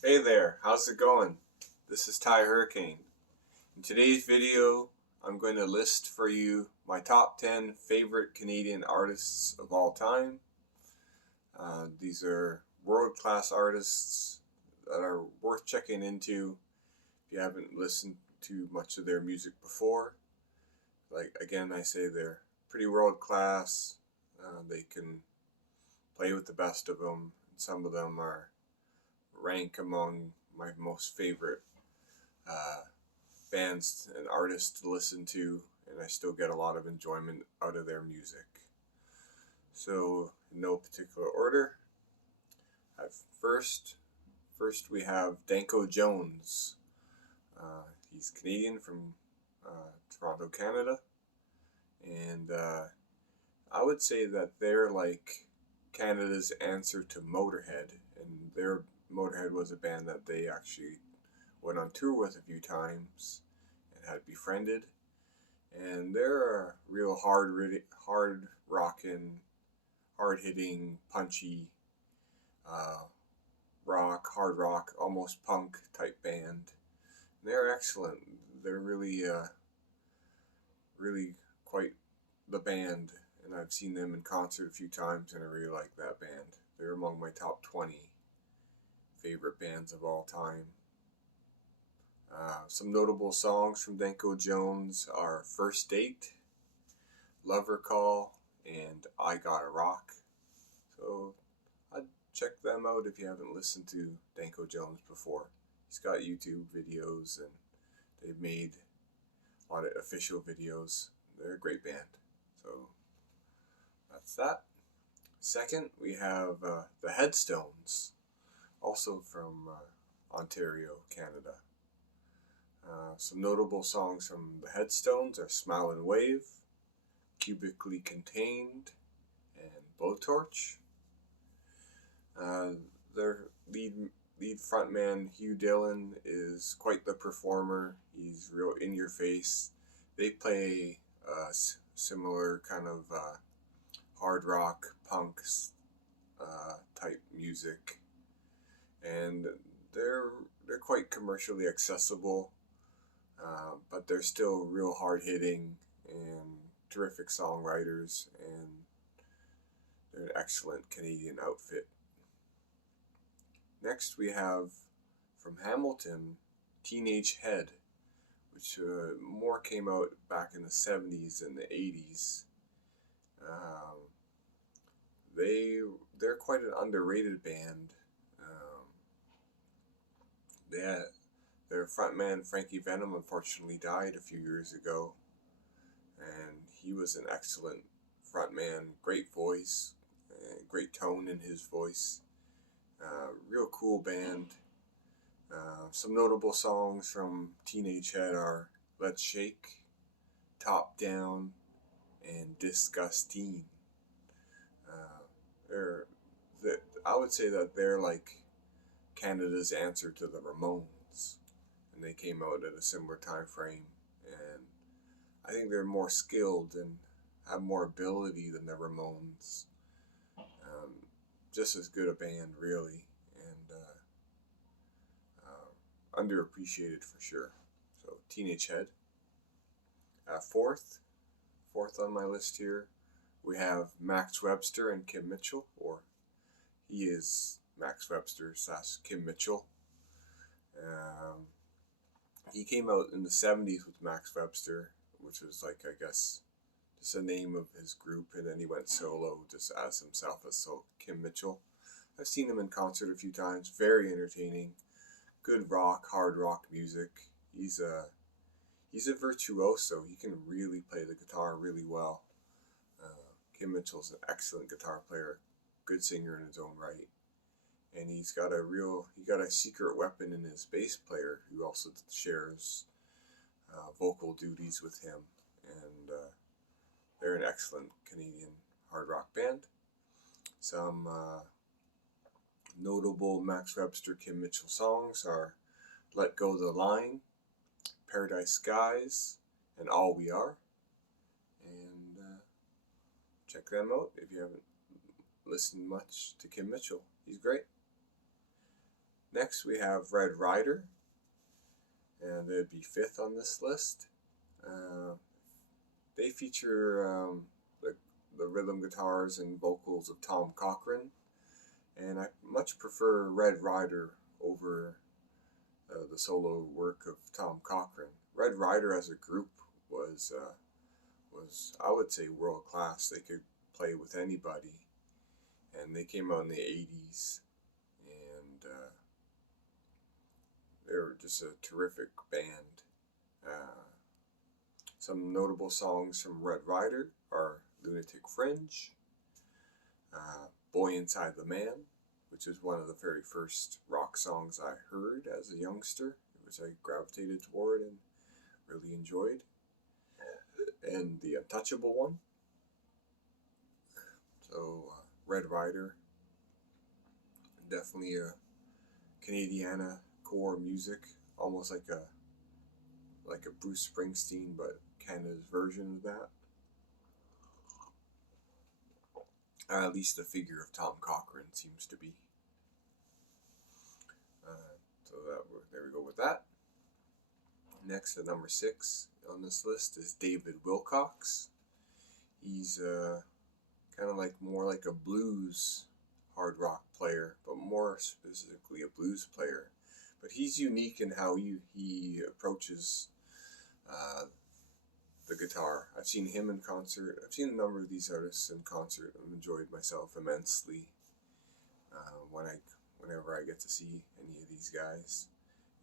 Hey there, how's it going? This is Tye Hurricane. In today's video, I'm going to list for you my top 10 favorite Canadian artists of all time. These are world-class artists that are worth checking into if you haven't listened to much of their music before. Like, again, I say they're pretty world-class. They can play with the best of them. Some of them are rank among my most favorite uh, bands and artists to listen to, and I still get a lot of enjoyment out of their music. So, in no particular order, I've first we have Danko Jones. He's Canadian from Toronto, Canada, and I would say that they're like Canada's answer to Motorhead, and their Motorhead was a band that they actually went on tour with a few times and had befriended. And they're a real hard rockin', hard hitting, punchy uh, hard rock, almost punk type band. And they're excellent. They're really quite the band, and I've seen them in concert a few times, and I really like that band. They're among my top 20 favorite bands of all time. Some notable songs from Danko Jones are First Date, Lover Call, and I Gotta Rock. So I'd check them out if you haven't listened to Danko Jones before. He's got YouTube videos and they've made a lot of official videos. They're a great band. So that's that. Second, we have the Headstones, also from Ontario, Canada. Some notable songs from the Headstones are Smile and Wave, Cubically Contained, and Blowtorch. Their lead frontman, Hugh Dillon, is quite the performer. He's real in your face. They play similar kind of hard rock, punk type music, and they're quite commercially accessible, but they're still real hard hitting and terrific songwriters, and they're an excellent Canadian outfit. Next, we have from Hamilton, Teenage Head, which more came out back in the 70s and the 80s. Um, they're quite an underrated band. They had their frontman Frankie Venom unfortunately died a few years ago, and he was an excellent frontman, great voice, great tone in his voice. Real cool band. Some notable songs from Teenage Head are Let's Shake, Top Down, and Disgustine. They're, I would say that they're like Canada's answer to the Ramones, and they came out at a similar time frame. And I think they're more skilled and have more ability than the Ramones. Just as good a band, really, and underappreciated for sure. So Teenage Head. Fourth on my list here, we have Max Webster and Kim Mitchell, or he is Max Webster / Kim Mitchell. He came out in the 70s with Max Webster, which was like, I guess, just a name of his group, and then he went solo just as himself as Kim Mitchell. I've seen him in concert a few times. Very entertaining, good hard rock music. He's a virtuoso. He can really play the guitar really well. Kim Mitchell's an excellent guitar player, good singer in his own right, and he got a secret weapon in his bass player, who also shares vocal duties with him, and they're an excellent Canadian hard rock band. Some notable Max Webster Kim Mitchell songs are Let Go the Line, Paradise Skies, and All We Are. And check them out if you haven't listened much to Kim Mitchell. He's great. Next we have Red Rider, and they'd be 5th on this list. They feature the rhythm guitars and vocals of Tom Cochrane, and I much prefer Red Rider over the solo work of Tom Cochrane. Red Rider as a group was I would say world class. They could play with anybody, and they came out in the 80s, and they were just a terrific band. Some notable songs from Red Rider are Lunatic Fringe, Boy Inside the Man, which is one of the very first rock songs I heard as a youngster, which I gravitated toward and really enjoyed, and the Untouchable one. So Red Rider, definitely a Canadiana core music, almost like a Bruce Springsteen, but Canada's version of that. At least the figure of Tom Cochrane seems to be. There we go with that. Next at number 6 on this list is David Wilcox. He's kind of more like a blues hard rock player, but more specifically a blues player. But he's unique in how he approaches the guitar. I've seen him in concert. I've seen a number of these artists in concert. I've enjoyed myself immensely whenever I get to see any of these guys.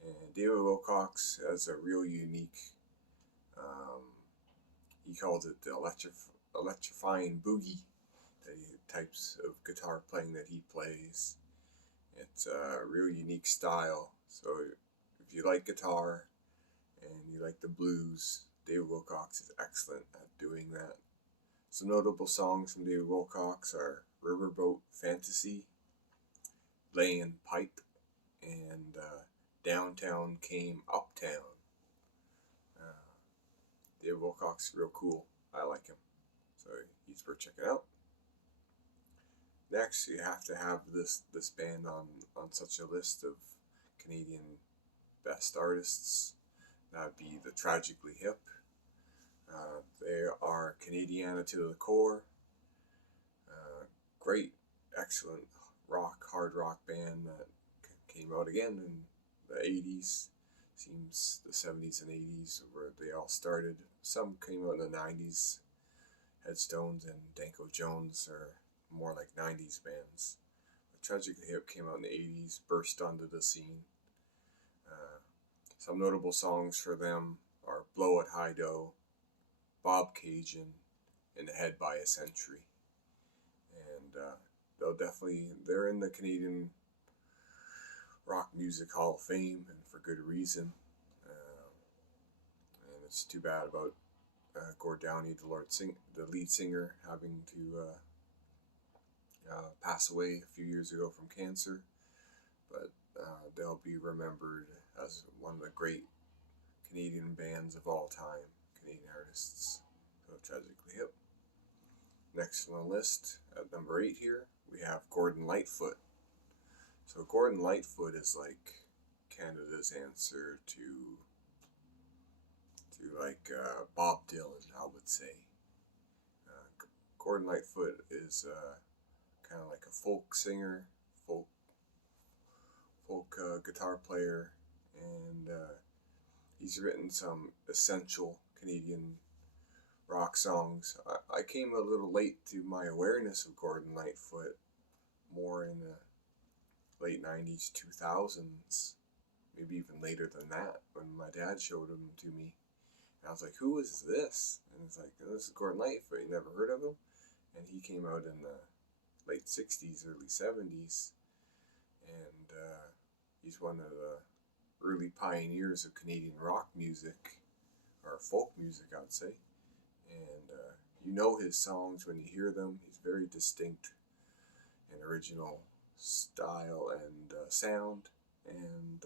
And David Wilcox has a real unique, he calls it the electrifying boogie types of guitar playing that he plays. It's a real unique style. So if you like guitar and you like the blues, David Wilcox is excellent at doing that. Some notable songs from David Wilcox are Riverboat Fantasy, Layin' Pipe, and Downtown Came Uptown. David Wilcox is real cool. I like him. So he's worth checking out. Next, you have to have this band on such a list of Canadian best artists. That would be the Tragically Hip. They are Canadiana to the core. Great, excellent hard rock band that came out again in the 80s. Seems the 70s and 80s where they all started. Some came out in the 90s. Headstones and Danko Jones are more like 90s bands. But Tragically Hip came out in the 80s, burst onto the scene. Some notable songs for them are Blow It High Dough, Bob Cajun, and Ahead by a Century. And they're in the Canadian Rock Music Hall of Fame, and for good reason. And it's too bad about Gord Downie, the lead singer, having to pass away a few years ago from cancer. But they'll be remembered as one of the great Canadian bands of all time, Canadian artists. So Tragically Hip. Next on the list, at number 8 here, we have Gordon Lightfoot. So Gordon Lightfoot is like Canada's answer to Bob Dylan, I would say. Gordon Lightfoot is kind of like a folk singer, folk guitar player, and he's written some essential Canadian rock songs. I came a little late to my awareness of Gordon Lightfoot, more in the late 90s, 2000s, maybe even later than that, when my dad showed him to me. And I was like, who is this? And it's like, this is Gordon Lightfoot. You never heard of him? And he came out in the late 60s, early 70s. And he's one of the early pioneers of Canadian rock music, or folk music, I'd say. And you know his songs when you hear them. He's very distinct and original style and sound. And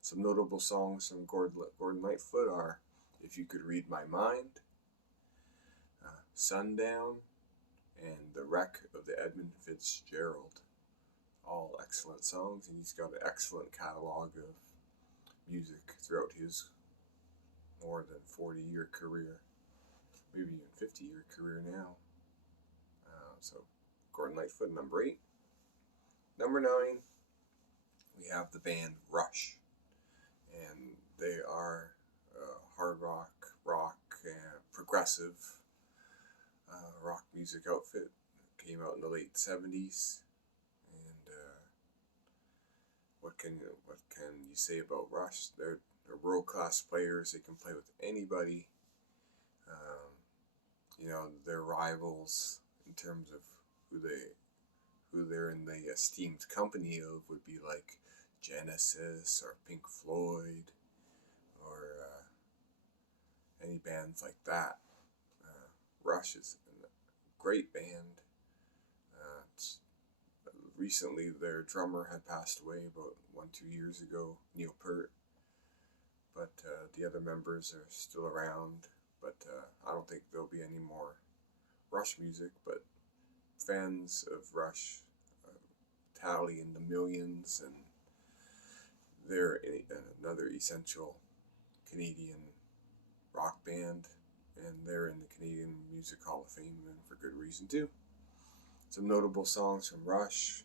some notable songs from Gordon Lightfoot are If You Could Read My Mind, Sundown, and The Wreck of the Edmund Fitzgerald. all excellent songs, and he's got an excellent catalog of music throughout his more than 40-year career, maybe even 50-year career now. So Gordon Lightfoot, number 8. Number 9, we have the band Rush, and they are hard rock, and progressive rock music outfit. Came out in the late 70s, and what can you say about Rush? They're world-class players. They can play with anybody. Their rivals in terms of who they're in the esteemed company of would be like Genesis or Pink Floyd or any bands like that. Rush is a great band. Recently, their drummer had passed away about 1-2 years ago, Neil Peart. But the other members are still around. But I don't think there'll be any more Rush music. But fans of Rush tally in the millions, and they're another essential Canadian rock band, and they're in the Canadian Music Hall of Fame, and for good reason too. Some notable songs from Rush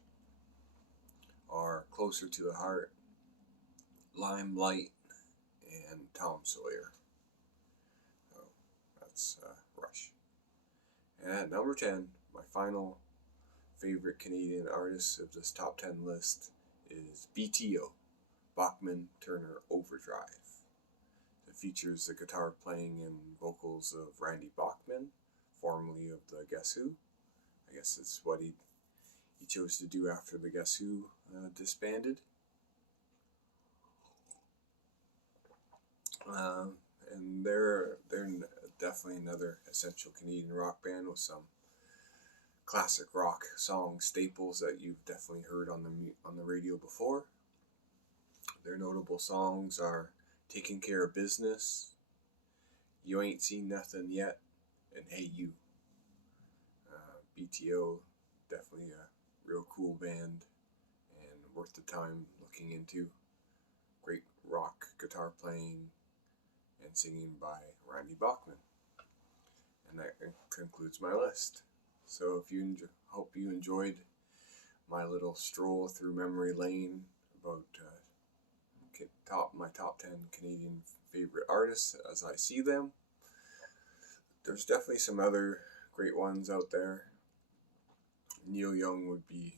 are Closer to the Heart, Limelight, and Tom Sawyer. So that's Rush. And at number 10, my final favorite Canadian artist of this top 10 list is BTO, Bachman Turner Overdrive. It features the guitar playing and vocals of Randy Bachman, formerly of the Guess Who. I guess that's what he chose to do after the Guess Who disbanded. And they're definitely another essential Canadian rock band with some classic rock song staples that you've definitely heard on the radio before. Their notable songs are Taking Care of Business, You Ain't Seen Nothing Yet, and Hey You. BTO, definitely a real cool band and worth the time looking into. Great rock guitar playing and singing by Randy Bachman. And that concludes my list. So hope you enjoyed my little stroll through memory lane about my top 10 Canadian favorite artists as I see them. There's definitely some other great ones out there. Neil Young would be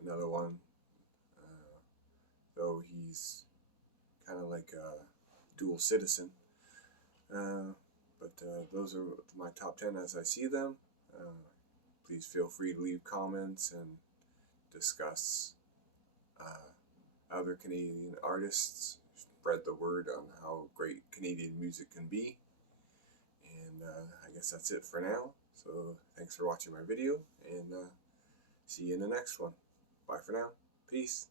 another one, though he's kind of like a dual citizen. But those are my top 10 as I see them. Please feel free to leave comments and discuss other Canadian artists. Spread the word on how great Canadian music can be. And I guess that's it for now. So thanks for watching my video, and see you in the next one. Bye for now. Peace.